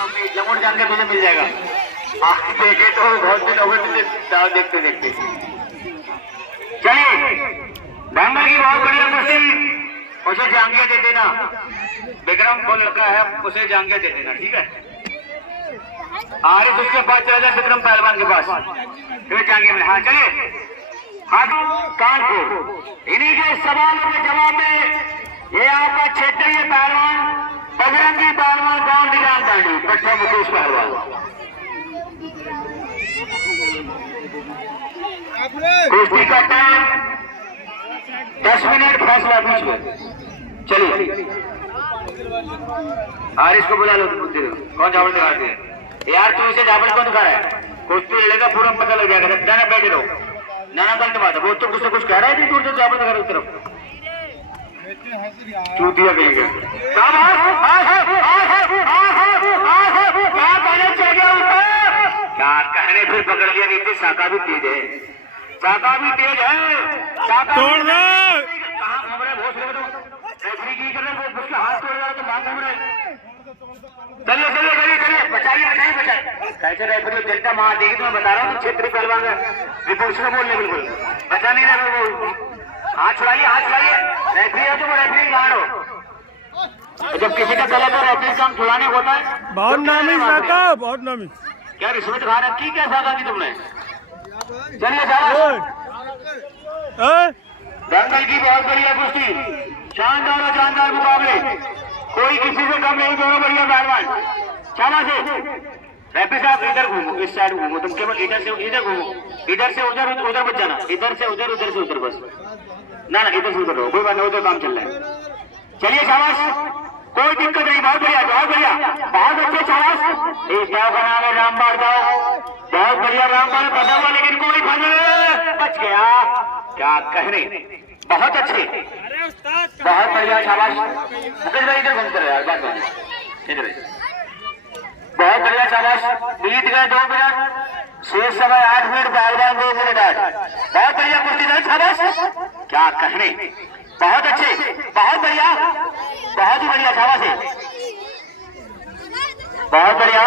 जमुड़ जान के तुझे मिल जाएगा। देखे तो बहुत दिन हो गए तुझे देखते देखते। चलिए दंगल की बहुत बढ़िया कुश्ती, उसे जांघिया दे देना। विक्रम वो लड़का है, उसे जांघिया दे देना, ठीक है। आरिफ उसके पास चला जाए, विक्रम पहलवान के पास, फिर जांघिया में। हाँ चलिए, हाँ कानपुर। इन्हीं के सवालों के जवाब में ये आपका क्षेत्रीय पहलवान बजरंगी पहलवान गांव निजाम दांडी पट्टा मुकेश पहलवान। कुश्ती का टाइम 10 मिनट, फैसला बीच में। चलिए आरिश को बुला लो। कौन झावड़ दिखाते हैं यार? तू इसे झावड़ कौन दिखा रहा है? कुश्ती लड़ेगा पूरा पता लग जाएगा। जाना बैठे रहो। नाना गलत बात है, वो तो कुछ कुछ कह रहा है। दूर से झावड़ दिखा रहा उस तरफ तू दिया कहेंगे। क्या कहने फिर पकड़ लिया। नीचे शाखा भी तेज है, शाखा भी तेज है। तोड़ दो। कहाँ घूम रहे बहुत लोग? रेफरी की कर रहे, उसके हाथ तोड़ रहा तो वहां घूम रहे। चलिए चलिए चलिए चलिए, बचाइए बचाइए बचाइए। कैसे रेफरी डेल्टा मार देगी तो मैं बता रहा हूँ। क्षेत्रीय पहलवान रिपोर्ट से बोलने बिल्कुल बचा नहीं रहे। वो हाथ छुड़ाइए, हाथ छुड़ाइए। रेफरी है तो वो रेफरी गार्ड हो। जब किसी का गलत है रेफरी काम छुड़ाने होता है। बहुत नामी शाखा, बहुत नामी। क्या रिश्वत खा रखी क्या शाखा की तुमने? चलिए शाबाश। दंगल की बहुत बढ़िया कुश्ती, शानदार और जानदार मुकाबले, कोई किसी से कम नहीं। दोनों बढ़िया पहलवान। शाबाश। रेफरी साहब इधर घूमो, इस साइड घूमो। तुम केवल इधर से इधर घूमो, इधर से उधर, उधर मत जाना। इधर से उधर, उधर से उधर बस। ना ना इधर से उधर रहो, कोई बात नहीं, उधर काम चल रहा है। चलिए शाबाश, कोई दिक्कत नहीं। बहुत बढ़िया, बहुत बढ़िया, बहुत अच्छे। शाबाश। इस गाँव का नाम है रामबाड़ गाँव। बहुत बढ़िया रामबाड़ बना हुआ, लेकिन कोई बच गया। क्या कहने, बहुत अच्छे, बहुत बढ़िया। शाबाश मुकेश भाई, इधर घूमते रहे यार, बात बात इधर। बहुत बढ़िया, शाबाश। बीत गए 2 मिनट, शेष समय 8 मिनट, पहलवान 2 मिनट 8। बहुत बढ़िया कुश्ती है, शाबाश। क्या कहने, बहुत अच्छे, बहुत बढ़िया, बहुत ही बढ़िया। शाबाश है, बहुत बढ़िया,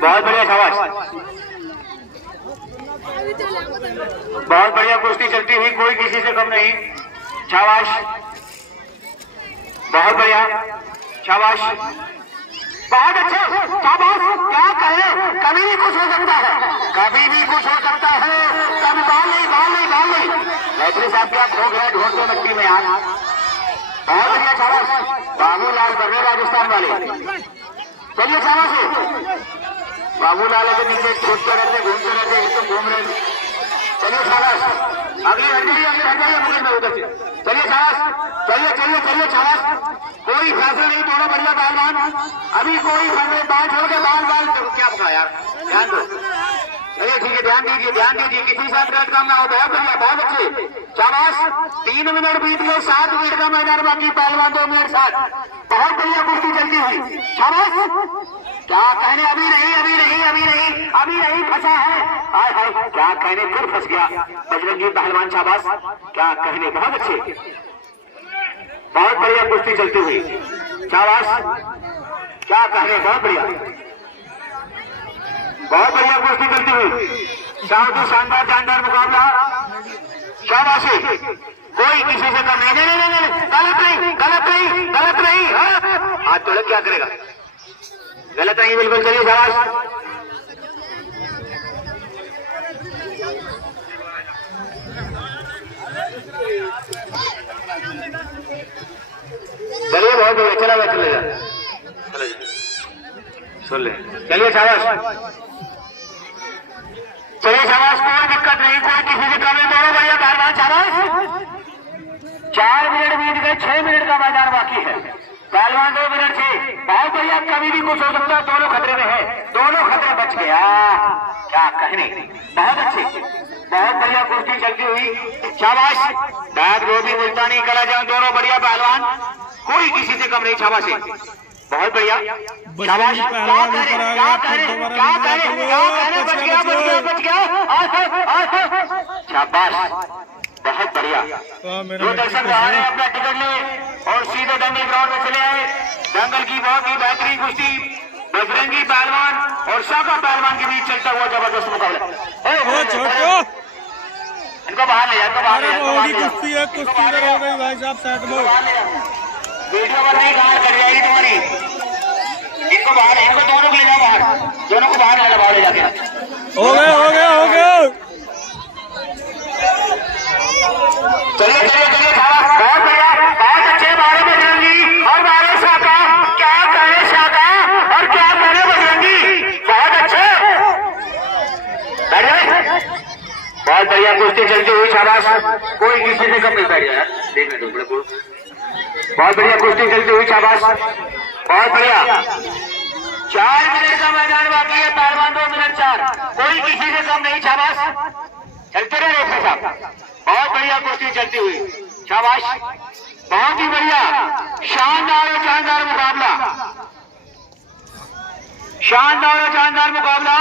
बहुत बढ़िया। शाबाश, बहुत बढ़िया कुश्ती चलती हुई, कोई किसी से कम नहीं। शाबाश, बहुत बढ़िया। शाबाश, बहुत अच्छे। शाबाश। क्या कहे, कभी भी कुछ हो सकता है, कभी भी कुछ हो सकता है। कभी बाल नहीं, बाल नहीं, बाल नहीं। रेफरी साहब क्या ठोक रहे, ढोल दो मिट्टी में यार। बहुत बढ़िया। शाबाश, बाबूलाल बर्रे राजस्थान वाले। चलिए शाबाश। बाबूलाल के नीचे छूटते रहते, घूमते रहते, एकदम घूम रहे। चलिए शाबाश, अगली हड्डी अगली हड्डी मुकेश में उधर से। चलिए शाबाश, चलिए चलिए चलिए। शाबाश, कोई फैसला नहीं। दोनों बढ़िया पहलवान। अभी कोई बाल छोड़ के बाल बाल क्या पकड़ा यार, ध्यान दो। चलिए ठीक है, ध्यान दीजिए, ध्यान दीजिए, किसी साथ गलत काम ना हो। बहुत बढ़िया, बहुत अच्छे। शाबाश। 3 मिनट बीत गए, 7 मिनट का मैदान बाकी, पहलवान 2 मिनट 7। बहुत बढ़िया कुश्ती चलती हुई। शाबाश। क्या कहने, अभी नहीं, अभी नहीं, अभी नहीं, अभी नहीं, फंसा है। हाय हाय, क्या कहने, फिर फंस गया बजरंगी पहलवान। शाबाश, क्या कहने, बहुत अच्छे, बहुत बढ़िया कुश्ती चलती हुई। शाबाश, क्या कहने, बहुत बढ़िया, बहुत बढ़िया कुश्ती चलती हुई। शानदार जानदार मुकाबला। शाबाश, कोई किसी से कम नहीं। नहीं नहीं नहीं, गलत नहीं, गलत नहीं, गलत नहीं। हाथ तो क्या करेगा, गलत नहीं बिल्कुल। चलिए शाबाश, चलिए बहुत बढ़िया। चला जा, चले जा, चले जा, सुन ले। चलिए शाबाश, चलिए शाबाश, कोई दिक्कत नहीं, कोई किसी से कम नहीं। दोनों बढ़िया पहलवान। शाबाश। 4 मिनट बीत गए, 6 मिनट का मैदान बाकी है, पहलवान 2 मिनट 6। बहुत बढ़िया, कभी भी कुछ हो सकता है। दोनों खतरे में है, दोनों खतरे बच गया। क्या कहने, बहुत अच्छे, बहुत बढ़िया कुश्ती चलती हुई। शाबाश, बैग रोटी मुल्तानी कला जाओ, दोनों बढ़िया पहलवान, कोई किसी से कम नहीं। शाबाश, बहुत बढ़िया। शाबाश, क्या करे, क्या करे, क्या करे, क्या करे, बच गया, बच गया, बच गया। शाबाश, बहुत बढ़िया। जो दर्शक आ रहे हैं अपना टिकट ले और सीधे दंगल ग्राउंड में चले आए। दंगल की बहुत ही बेहतरीन कुश्ती बजरंगी पहलवान और शाका पहलवान के बीच चलता हुआ जबरदस्त मुकाबला। इनको बाहर ले जाओ, बाहर ले जाओ। कुश्ती है, कुश्ती इधर हो गई भाई साहब साथ में। वीडियो पर नहीं बाहर कर जाएगी तुम्हारी। इनको बाहर, इनको दोनों को ले जाओ बाहर, दोनों को बाहर ले बाहर ले जाके। हो गया हो गया हो गया। चलिए चलिए चलिए, बहुत बढ़िया, बहुत अच्छे मारे बजरंगी और मारे शाका। क्या करे शाका और क्या करे बजरंगी, बहुत अच्छे। बहुत बढ़िया कुश्ती चलती हुई, शाबाश। कोई किसी से कम नहीं बैठ गया, देखने दो मेरे को। बहुत बढ़िया कुश्ती चलती हुई, शाबाश, बहुत बढ़िया। 4 मिनट का मैदान बाकी है, पहलवान 2 मिनट 4, कोई किसी से कम नहीं, शाबाश। चलते रहे रेफरी साहब, बहुत बढ़िया कुश्ती चलती हुई, शाबाश, बहुत ही बढ़िया, शानदार और शानदार मुकाबला, शानदार और शानदार मुकाबला,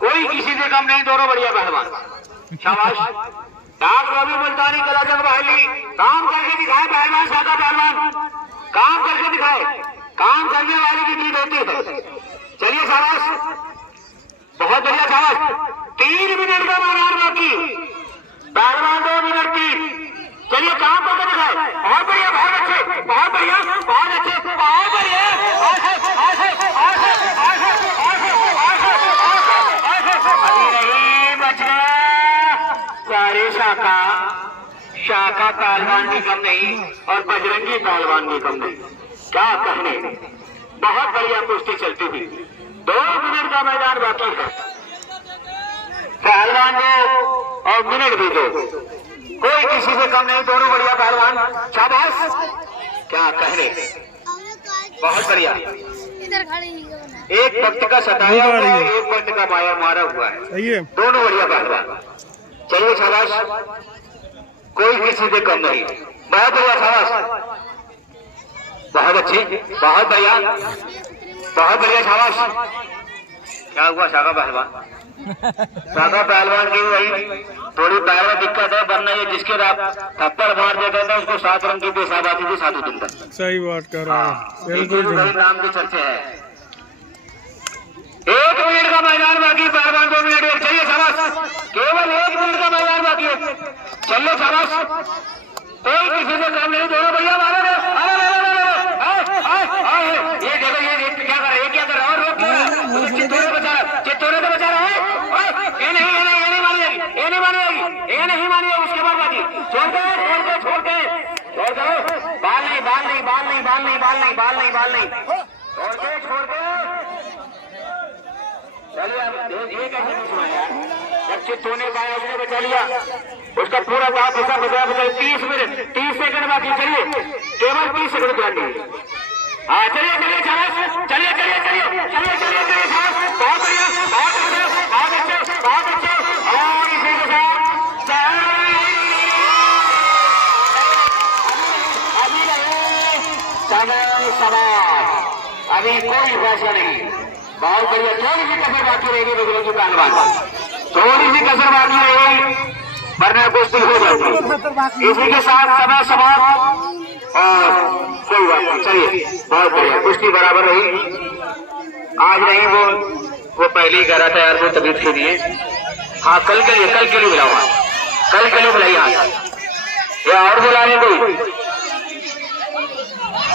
कोई किसी से कम नहीं, दोनों बढ़िया पहलवान, शाबाश। डाक रवि मुल्तानी कलाचंद बहली काम करके दिखाए, पहलवान शाका पहलवान काम करके दिखाए, काम करने वाले की जीत होती है। चलिए शाबाश, बहुत बढ़िया, शाबाश। 3 मिनट का मैदान बाकी, पहलवान 2 मिनट 3, चलिए काम करके दिखाए, बहुत बढ़िया, बहुत अच्छे, बहुत बढ़िया, बहुत अच्छे, बहुत बढ़िया। नहीं बच गया, सारे शाका, शाका पहलवान भी कम नहीं और बजरंगी पहलवान भी कम नहीं, क्या कहने। बहुत बढ़िया कुश्ती चलती हुई, 2 मिनट का मैदान बाकी है, पहलवान 2 और मिनट भी 2, कोई किसी से कम नहीं, दोनों बढ़िया पहलवान, शाबाश, क्या कहने, बहुत बढ़िया। एक भक्त का सताया हुआ है, एक भक्त का माया मारा हुआ है, दोनों बढ़िया पहलवान। चलिए शाबाश, कोई किसी से कम नहीं, बहुत बढ़िया, शाबाश, बहुत अच्छी, बहुत बढ़िया, बहुत बढ़िया, शाबाश। क्या हुआ शाका पहलवान, शाका पहलवान की वही थोड़ी पैर में दिक्कत है, वरना ये जिसके थप्पड़ मार देता था उसको 7 रंग की पेशाब आती थी 7 दिन तक। सही बात कर रहा है, बिल्कुल नाम के चर्चे है। 1 मिनट का मैदान बाकी, पहलवान 2 मिनट, चलिए शाबाश, केवल 1 मिनट का मैदान बाकी है, चलिए शाबाश, कोई किसी से कम नहीं, दोनों बढ़िया मारो। ये देखो, ये क्या कर रहा है, क्या कर रहा है, चित्तौरे बचा रहा, चित्तौरे तो बचा रहा है, ये नहीं मानेगी, ये नहीं मानेगी, ये नहीं मानेगी, उसके बाद बाकी छोड़ दो, छोड़ दो, छोड़ दो, छोड़ दो, बाल नहीं, बाल नहीं, बाल नहीं, बाल नहीं, बाल नहीं, बाल नहीं, बाल नहीं, छोड़ दो, छोड़ दो। चलिए अब ये कैसे नहीं सुना यार, जब चित्त होने का उसने बचा लिया, उसका पूरा काम बचा बचा बचा 30 मिनट 30 सेकंड बाकी, चलिए केवल 30 सेकंड बाकी। हाँ चलिए चलिए शाबाश, चलिए चलिए चलिए चलिए चलिए चलिए शाबाश, बहुत बढ़िया, बहुत अच्छे, बहुत अच्छे, बहुत अच्छे। और इसी के साथ अभी कोई फैसला नहीं, बहुत बढ़िया, थोड़ी सी कसर बाकी रहेगी बजरंगी पहलवान, थोड़ी सी कसर बाकी रहेगी, वरना कुश्ती हो जाती। इसी के साथ समय समाप्त और कोई बात नहीं, चलिए बहुत बढ़िया, कुश्ती बराबर रही। आज नहीं, वो पहले ही करा था यार, वो तबीयत के लिए। हाँ कल के लिए बुलाओ, कल के लिए बुलाइए आज, या और बुलाने कोई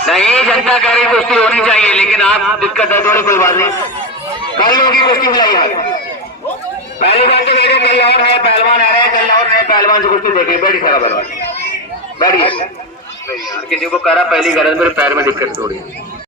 नहीं, जनता कह रही कुश्ती होनी चाहिए, लेकिन आप दिक्कत है थोड़ी, कोई बात नहीं, कल होगी कुश्ती बुलाइए। पहली बात तो मेरे कल और नए पहलवान आ रहे हैं, कल और नए पहलवान से कुश्ती देखिए, बैठी सारा पहलवान बैठिए। किसी को करा पहली गरज, मेरे पैर में दिक्कत थोड़ी है।